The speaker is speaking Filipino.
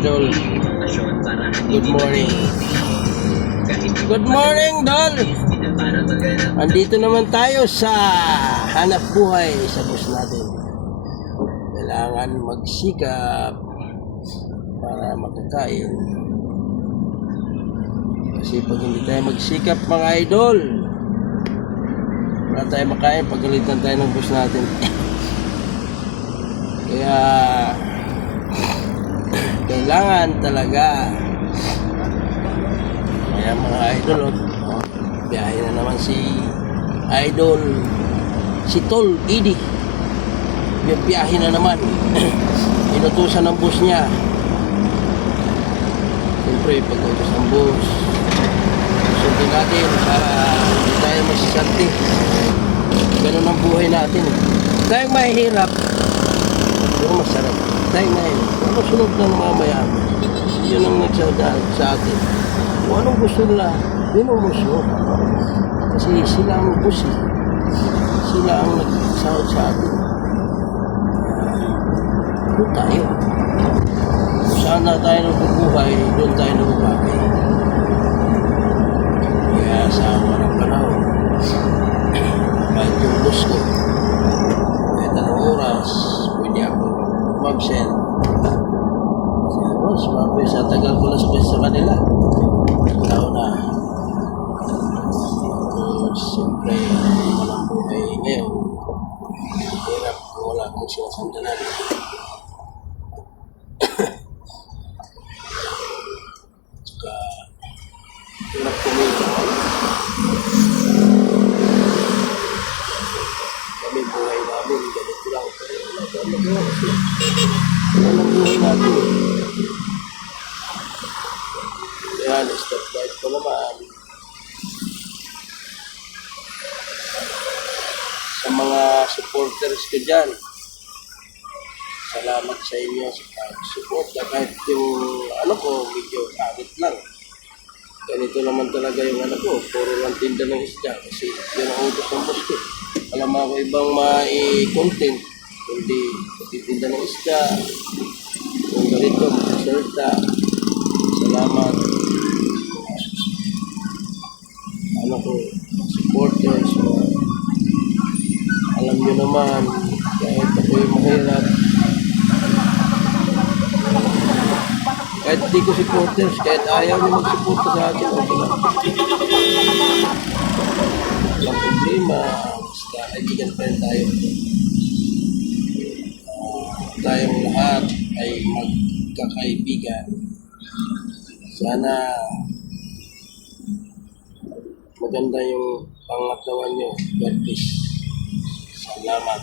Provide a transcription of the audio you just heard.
idol. Good morning. Good morning, Dol. Andito naman tayo sa hanap buhay sa bus natin. Kailangan magsikap para makakain. Kasi pag hindi tayo magsikap, mga idol, wala tayo makain, pagalitan tayo ng bus natin. Kaya kailangan talaga. Kaya mga idol, biyahe na naman si idol, si Tol Idi. Biyahe na naman. Inutusan ng bus niya. Siyempre, pag-utos ng bus, sundin natin para hindi tayo masisante. Ganun ang buhay natin. Tayong mahihirap, pero masarap. Tayong mahihirap. Ano sunod ng mamaya? Yun ang nagsasabi sa atin. Kung anong gusto nila, yun ang gusto. Kasi sila ang bus eh. Sila ang nagsahod sa atin. Doon tayo. Kung saan na tayo nagbubuhay, doon tayo nagbubuhay. Kaya sa walang panahon, kahit yung bus ko, kahit anong oras, pwede ako mag-send. Kasi boss, mabay sa tagal ko na sa kanila. Tao na. Siyempre, walang buhay ngayon. Hirap kung wala akong sinasandalan. Saka, hirap kumita. Kami buhay namin, ganito lang. Wala tayong magawa kasi. Walang buhay natin. Kaya, stop light ko naman. Sa mga supporters ko dyan, salamat sa inyo sa pag-support. Kahit yung medyo agit lang. Ganito naman talaga yung ko, puro lang tinda ng isda kasi yun ang utos ng boss ko. Alam ako ibang mai-content, kundi titinda ng isda, yung ganito, magsasalta. Salamat. Supporters. Alam nyo naman, kahit ako'y mahirap, kahit di ko supporters, kahit ayaw nyo mag-supporta sa akin, okay lang. Walang problema, basta kaibigan pa rin tayo. Tayong lahat ay magkakaibigan. Sana maganda yung pangatawan nyo. God bless. Salamat.